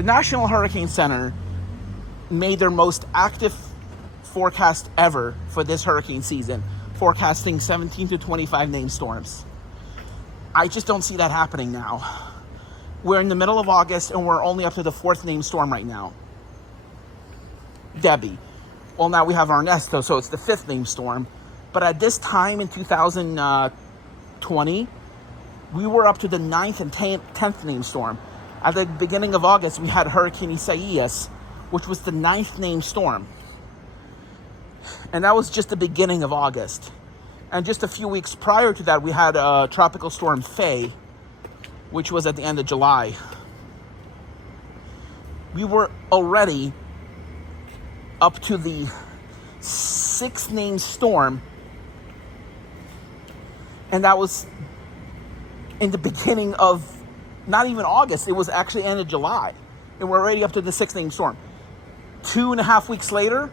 The National Hurricane Center made their most active forecast ever for this hurricane season, forecasting 17 to 25 named storms. I just don't see that happening now. We're in the middle of August and we're only up to the 4th named storm right now, Debbie. Well, now we have Ernesto, so it's the 5th named storm. But at this time in 2020, we were up to the 9th and 10th named storm. At the beginning of August, we had Hurricane Isaias, which was the 9th named storm. And that was just the beginning of August. And just a few weeks prior to that, we had Tropical Storm Faye, which was at the end of July. We were already up to the 6th named storm, and that was in the beginning of not even August. It was actually end of July, and we're already up to the 6th named storm. 2.5 weeks later,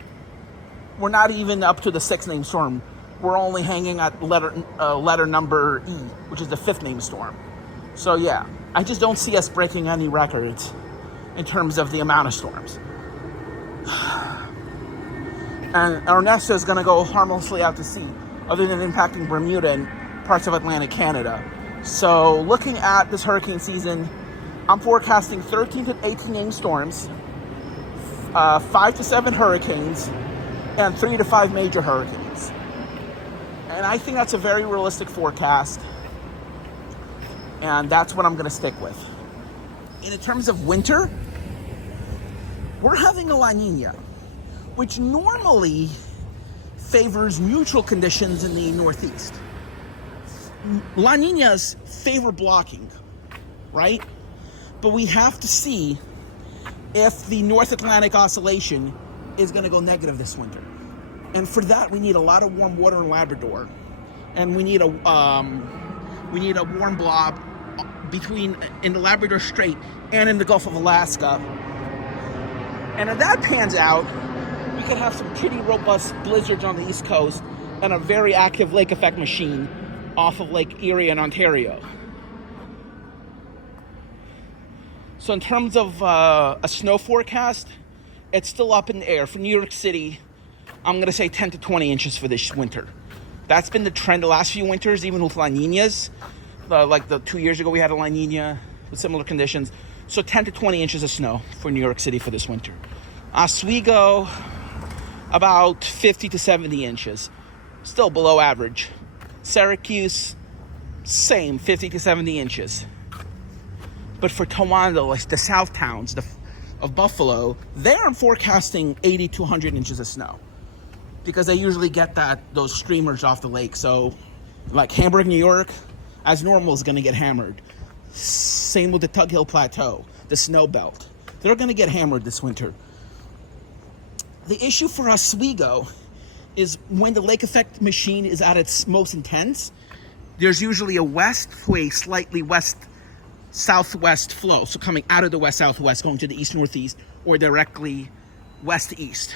we're not even up to the 6th named storm. We're only hanging at letter number E, which is the 5th named storm. So yeah, I just don't see us breaking any records in terms of the amount of storms. And Ernesto is going to go harmlessly out to sea, other than impacting Bermuda and parts of Atlantic Canada. So looking at this hurricane season, I'm forecasting 13 to 18 named storms, 5 to 7 hurricanes, and 3 to 5 major hurricanes. And I think that's a very realistic forecast, and that's what I'm going to stick with. In terms of winter, we're having a La Niña, which normally favors neutral conditions in the Northeast. La Niñas favor blocking, right? But we have to see if the North Atlantic Oscillation is going to go negative this winter. And for that, we need a lot of warm water in Labrador, and we need a warm blob in the Labrador Strait and in the Gulf of Alaska. And if that pans out, we could have some pretty robust blizzards on the East Coast and a very active lake effect machine off of Lake Erie in Ontario. So in terms of a snow forecast, it's still up in the air. For New York City, I'm going to say 10 to 20 inches for this winter. That's been the trend the last few winters, even with La Niñas. Like the 2 years ago, we had a La Niña with similar conditions. So 10 to 20 inches of snow for New York City for this winter. Oswego, about 50 to 70 inches. Still below average. Syracuse, same, 50 to 70 inches. But for Towanda, like the south towns of Buffalo, there I'm forecasting 80 to 100 inches of snow, because they usually get those streamers off the lake. So like Hamburg, New York, as normal, is going to get hammered. Same with the Tug Hill Plateau, the snow belt. They're going to get hammered this winter. The issue for Oswego is when the lake effect machine is at its most intense, there's usually a west to a slightly west-southwest flow. So coming out of the west-southwest, going to the east-northeast, or directly west-east.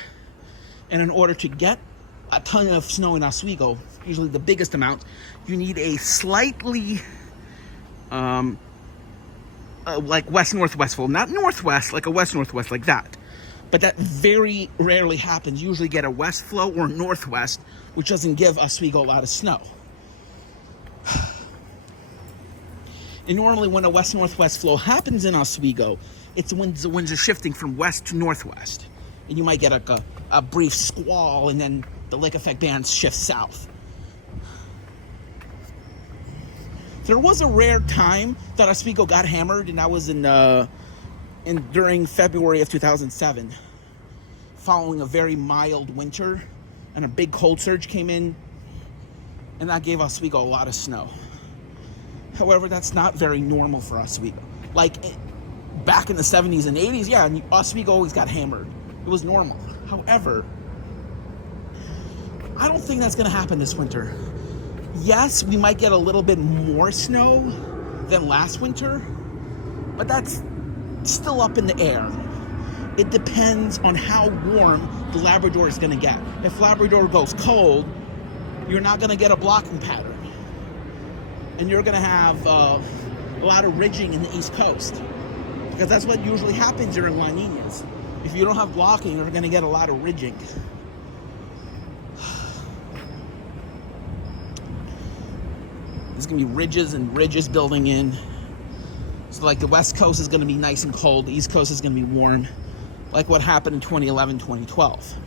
And in order to get a ton of snow in Oswego, usually the biggest amount, you need a slightly like west-northwest flow. Not northwest, like a west-northwest, like that. But that very rarely happens. You usually get a west flow or northwest, which doesn't give Oswego a lot of snow. And normally when a west-northwest flow happens in Oswego, it's when the winds are shifting from west to northwest. And you might get a brief squall, and then the lake effect bands shift south. There was a rare time that Oswego got hammered, and that was during February of 2007, following a very mild winter, and a big cold surge came in, and that gave Oswego a lot of snow. However, that's not very normal for Oswego. Like back in the 70s and 80s, yeah, Oswego always got hammered. It was normal. However, I don't think that's going to happen this winter. Yes, we might get a little bit more snow than last winter, but that's still up in the air. It depends on how warm the Labrador is going to get. If Labrador goes cold, you're not going to get a blocking pattern, and you're going to have a lot of ridging in the East Coast. because that's what usually happens during La Niñas. If you don't have blocking, you're going to get a lot of ridging. There's going to be ridges and ridges building in. So like the West Coast is going to be nice and cold. The East Coast is going to be warm, like what happened in 2011, 2012.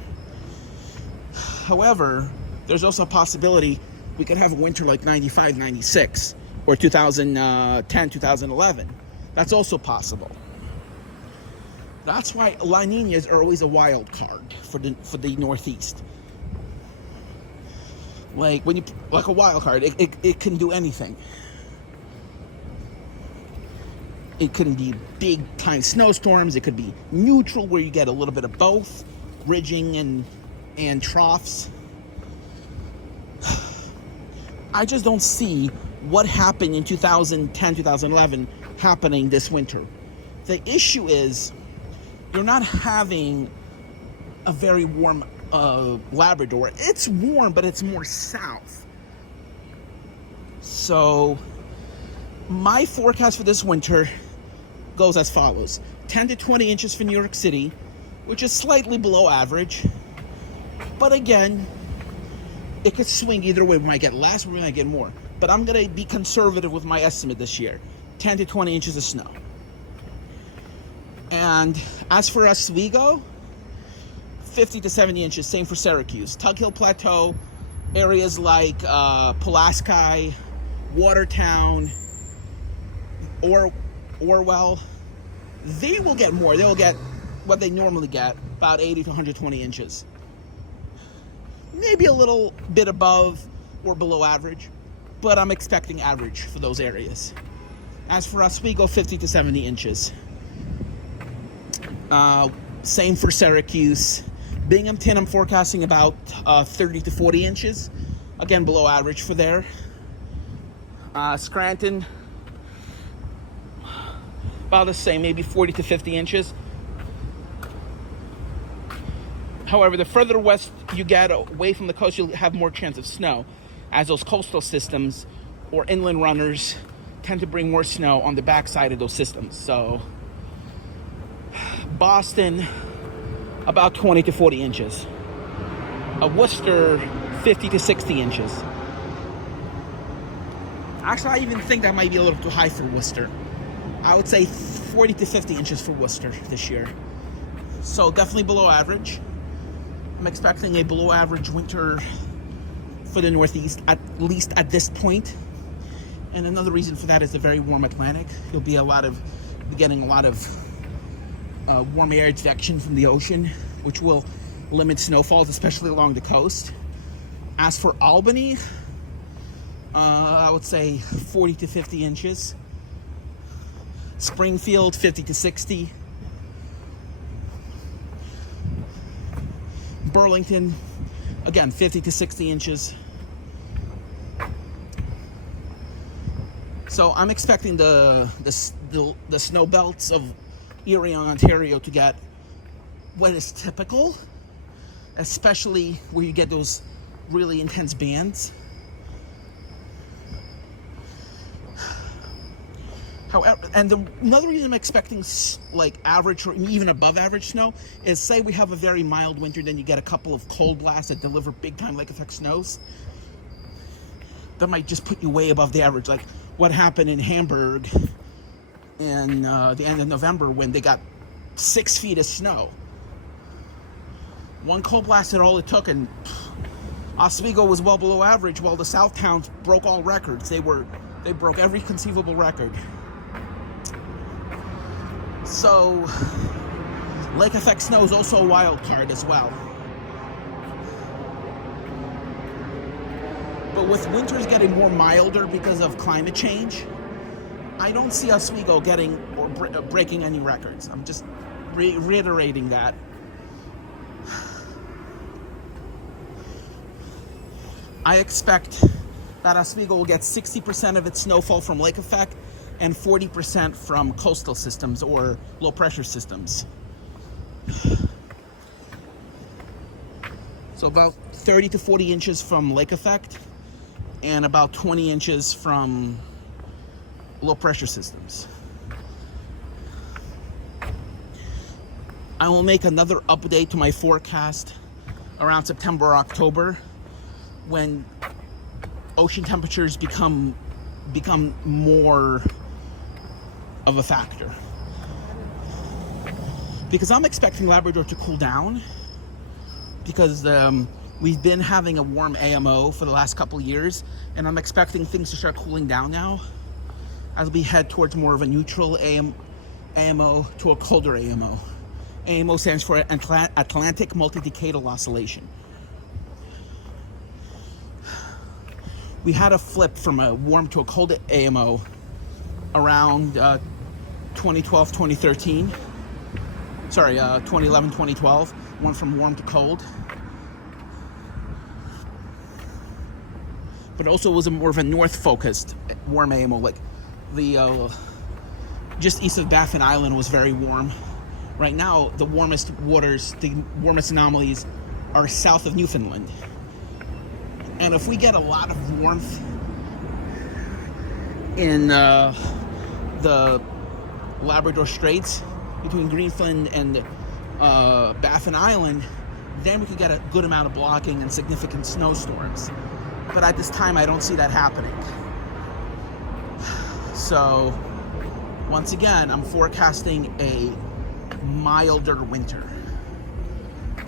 However, there's also a possibility we could have a winter like 95, 96, or 2010, 2011. That's also possible. That's why La Niñas are always a wild card for the Northeast. Like a wild card, it can do anything. It can be big time snowstorms. It could be neutral, where you get a little bit of both, ridging and troughs. I just don't see what happened in 2010, 2011 happening this winter. The issue is you're not having a very warm Labrador. It's warm, but it's more south. So my forecast for this winter goes as follows: 10 to 20 inches for New York City, which is slightly below average. But again, it could swing either way. We might get less, we might get more. But I'm going to be conservative with my estimate this year. 10 to 20 inches of snow. And as for Oswego, 50 to 70 inches, same for Syracuse. Tug Hill Plateau, areas like Pulaski, Watertown, Orwell, they will get more. They'll get what they normally get, about 80 to 120 inches. Maybe a little bit above or below average, but I'm expecting average for those areas. As for Oswego, 50 to 70 inches. Same for Syracuse. Binghamton, I'm forecasting about 30 to 40 inches. Again, below average for there. Scranton, about the same, maybe 40 to 50 inches. However, the further west you get away from the coast, you'll have more chance of snow, as those coastal systems or inland runners tend to bring more snow on the backside of those systems. So Boston, about 20 to 40 inches. Worcester, 50 to 60 inches. Actually, I even think that might be a little too high for Worcester. I would say 40 to 50 inches for Worcester this year. So definitely below average. I'm expecting a below average winter for the Northeast, at least at this point. And another reason for that is the very warm Atlantic. You'll be getting a lot of warm air advection from the ocean, which will limit snowfalls, especially along the coast. As for Albany, I would say 40 to 50 inches. Springfield, 50 to 60. Burlington, again, 50 to 60 inches. So I'm expecting the snow belts of Erie and Ontario to get what is typical, especially where you get those really intense bands. However, and another reason I'm expecting like average or even above average snow is, say we have a very mild winter, then you get a couple of cold blasts that deliver big time lake effect snows. That might just put you way above the average, like what happened in Hamburg in the end of November when they got 6 feet of snow. One cold blast had all it took, and Oswego was well below average, while the South towns broke all records. They broke every conceivable record. So lake effect snow is also a wild card as well. But with winters getting more milder because of climate change, I don't see Oswego getting or breaking any records. I'm just reiterating that. I expect that Oswego will get 60% of its snowfall from lake effect and 40% from coastal systems or low pressure systems. So about 30 to 40 inches from lake effect and about 20 inches from low pressure systems. I will make another update to my forecast around September or October when ocean temperatures become more of a factor. Because I'm expecting Labrador to cool down because we've been having a warm AMO for the last couple of years, and I'm expecting things to start cooling down now as we head towards more of a neutral AMO to a colder AMO. AMO stands for Atlantic Multi-Decadal Oscillation. We had a flip from a warm to a cold AMO around 2012, 2013. Sorry, 2011, 2012. Went from warm to cold. But also was a more of a north-focused warm AMO. Like the just east of Baffin Island was very warm. Right now, the warmest waters, the warmest anomalies are south of Newfoundland. And if we get a lot of warmth in the Labrador Straits between Greenland and Baffin Island, then we could get a good amount of blocking and significant snowstorms. But at this time, I don't see that happening. So, once again, I'm forecasting a milder winter.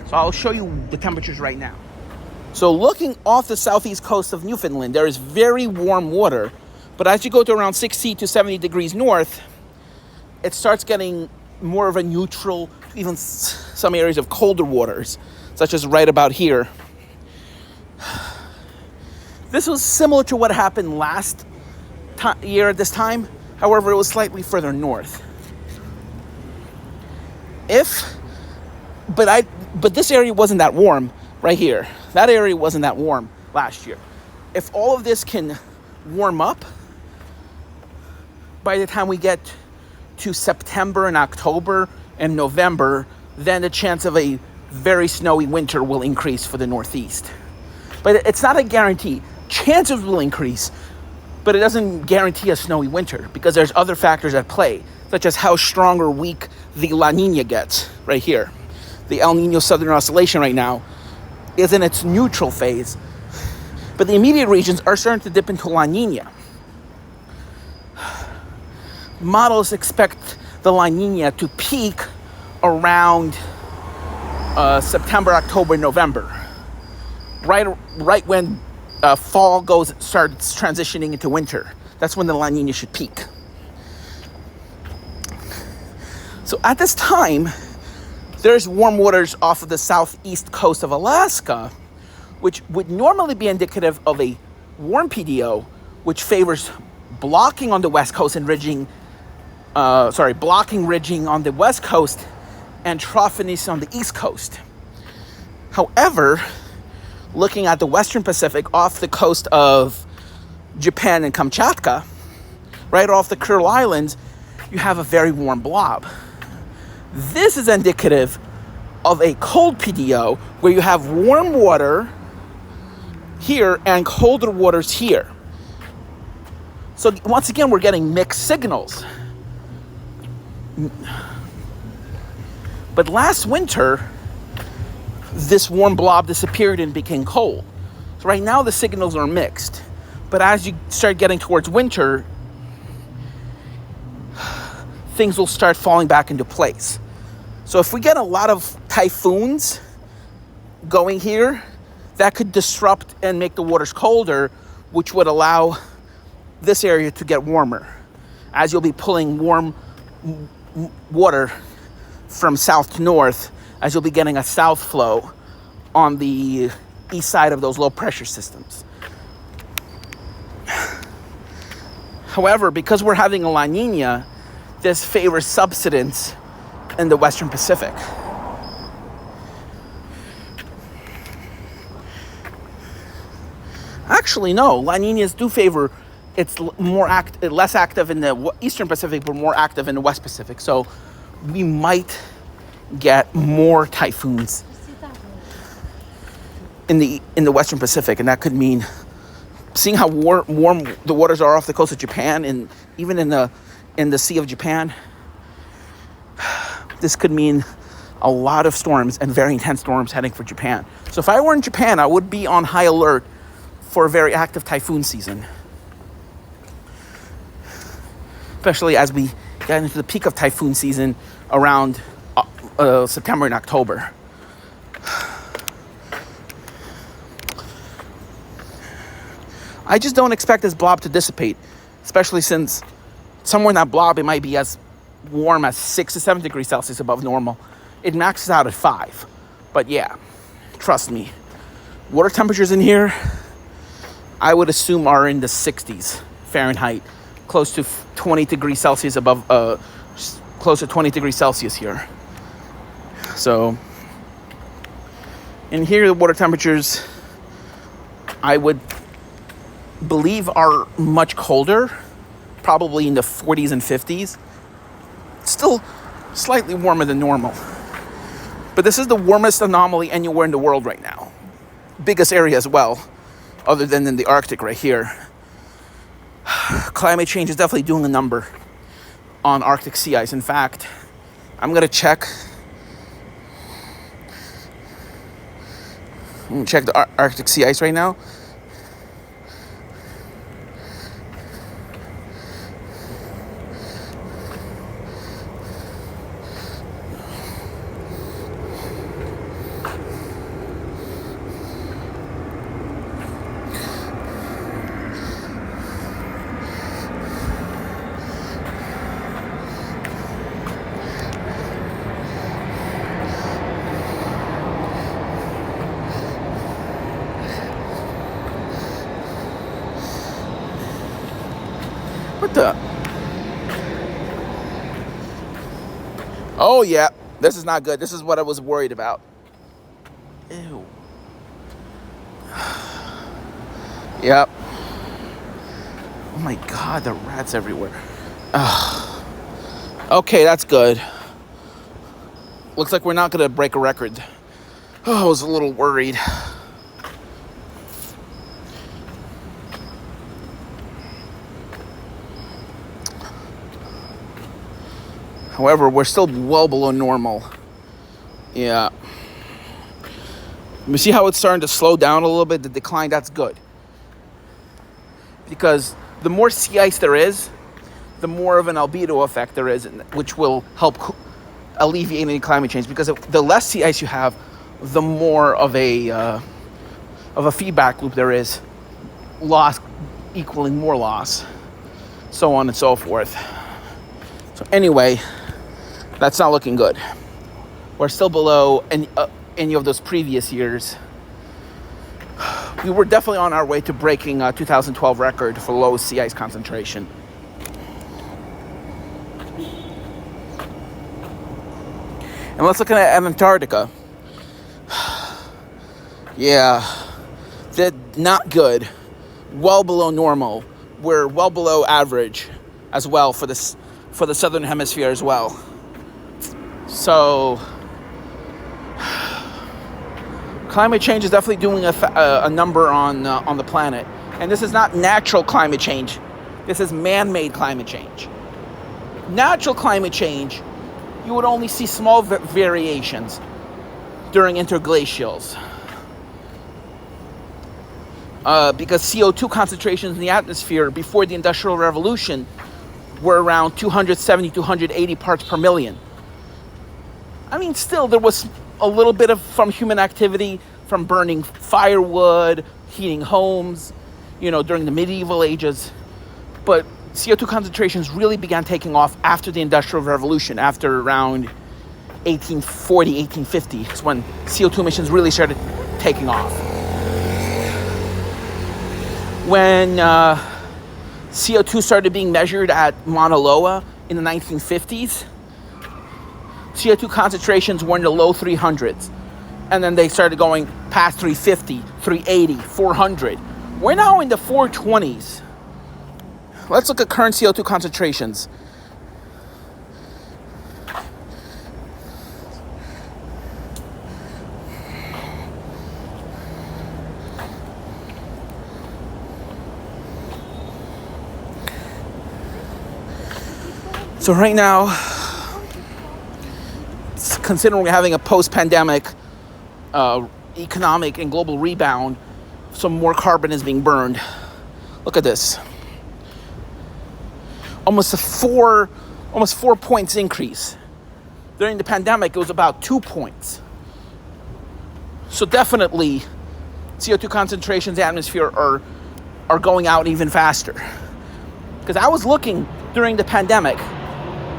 So I'll show you the temperatures right now. So looking off the southeast coast of Newfoundland, there is very warm water, but as you go to around 60 to 70 degrees north, it starts getting more of a neutral, even some areas of colder waters, such as right about here. This was similar to what happened last year at this time. However, it was slightly further north. But this area wasn't that warm right here. That area wasn't that warm last year. If all of this can warm up by the time we get to September and October and November, then the chance of a very snowy winter will increase for the Northeast. But it's not a guarantee. Chances will increase, but it doesn't guarantee a snowy winter because there's other factors at play, such as how strong or weak the La Niña gets right here. The El Nino Southern Oscillation right now is in its neutral phase, but the immediate regions are starting to dip into La Niña. Models expect the La Niña to peak around September, October, November, right when fall starts transitioning into winter. That's when the La Niña should peak. So at this time, there's warm waters off of the southeast coast of Alaska, which would normally be indicative of a warm PDO, which favors blocking on the west coast and blocking ridging on the west coast and troughiness on the east coast. However, looking at the western Pacific off the coast of Japan and Kamchatka, right off the Kuril Islands, you have a very warm blob. This is indicative of a cold PDO where you have warm water here and colder waters here. So once again, we're getting mixed signals. But last winter, this warm blob disappeared and became cold. So right now the signals are mixed. But as you start getting towards winter, things will start falling back into place. So if we get a lot of typhoons going here, that could disrupt and make the waters colder, which would allow this area to get warmer, as you'll be pulling warm water from south to north, as you'll be getting a south flow on the east side of those low pressure systems. However, because we're having a La Niña, this favors subsidence in the Western Pacific. Actually, no. La Niñas do favor. It's less active in the Eastern Pacific, but more active in the West Pacific. So we might get more typhoons in the Western Pacific, and that could mean, seeing how warm the waters are off the coast of Japan and even in the Sea of Japan, this could mean a lot of storms and very intense storms heading for Japan. So if I were in Japan, I would be on high alert for a very active typhoon season, especially as we get into the peak of typhoon season around September and October. I just don't expect this blob to dissipate, especially since somewhere in that blob it might be as warm as 6 to 7 degrees Celsius above normal. It maxes out at 5. But yeah, trust me, water temperatures in here, I would assume, are in the 60s Fahrenheit, close to 20 degrees Celsius above, close to 20 degrees Celsius here. So in here, the water temperatures, I would believe, are much colder, probably in the 40s and 50s. Still slightly warmer than normal. But this is the warmest anomaly anywhere in the world right now. Biggest area as well, other than in the Arctic right here. Climate change is definitely doing a number on Arctic sea ice. In fact, I'm going to check. I'm going to check the Arctic sea ice right now. What the? Oh, yeah. This is not good. This is what I was worried about. Ew. Yep. Oh, my God. The rats everywhere. Ugh. Okay, that's good. Looks like we're not going to break a record. Oh, I was a little worried. However, we're still well below normal. Yeah. You see how it's starting to slow down a little bit? The decline, that's good. Because the more sea ice there is, the more of an albedo effect there is, which will help alleviate any climate change. Because the less sea ice you have, the more of a feedback loop there is. Loss equaling more loss. So on and so forth. So anyway, that's not looking good. We're still below any of those previous years. We were definitely on our way to breaking a 2012 record for lowest sea ice concentration. And let's look at Antarctica. Yeah, they're not good. Well below normal. We're well below average as well for the southern hemisphere as well. So climate change is definitely doing a number on the planet. And this is not natural climate change. This is man-made climate change. Natural climate change, you would only see small variations during interglacials. Because CO2 concentrations in the atmosphere before the Industrial Revolution were around 270, 280 parts per million. I mean, still, there was a little bit of from human activity, from burning firewood, heating homes, during the medieval ages. But CO2 concentrations really began taking off after the Industrial Revolution, after around 1840, 1850. Is when CO2 emissions really started taking off. When CO2 started being measured at Mauna Loa in the 1950s, CO2 concentrations were in the low 300s. And then they started going past 350, 380, 400. We're now in the 420s. Let's look at current CO2 concentrations. So right now, considering we're having a post-pandemic economic and global rebound, some more carbon is being burned. Look at this. Almost 4 points increase. During the pandemic, it was about 2 points. So definitely, CO2 concentrations in the atmosphere are going out even faster. Because I was looking during the pandemic,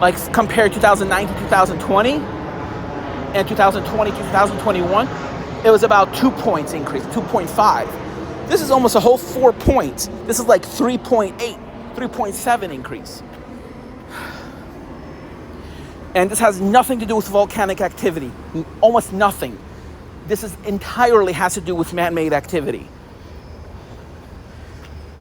like compared 2009 to 2020 and 2020 to 2021, it was about 2 points increase, 2.5. This is almost a whole 4 points. This is like 3.8, 3.7 increase. And this has nothing to do with volcanic activity, almost nothing. This is entirely has to do with man-made activity.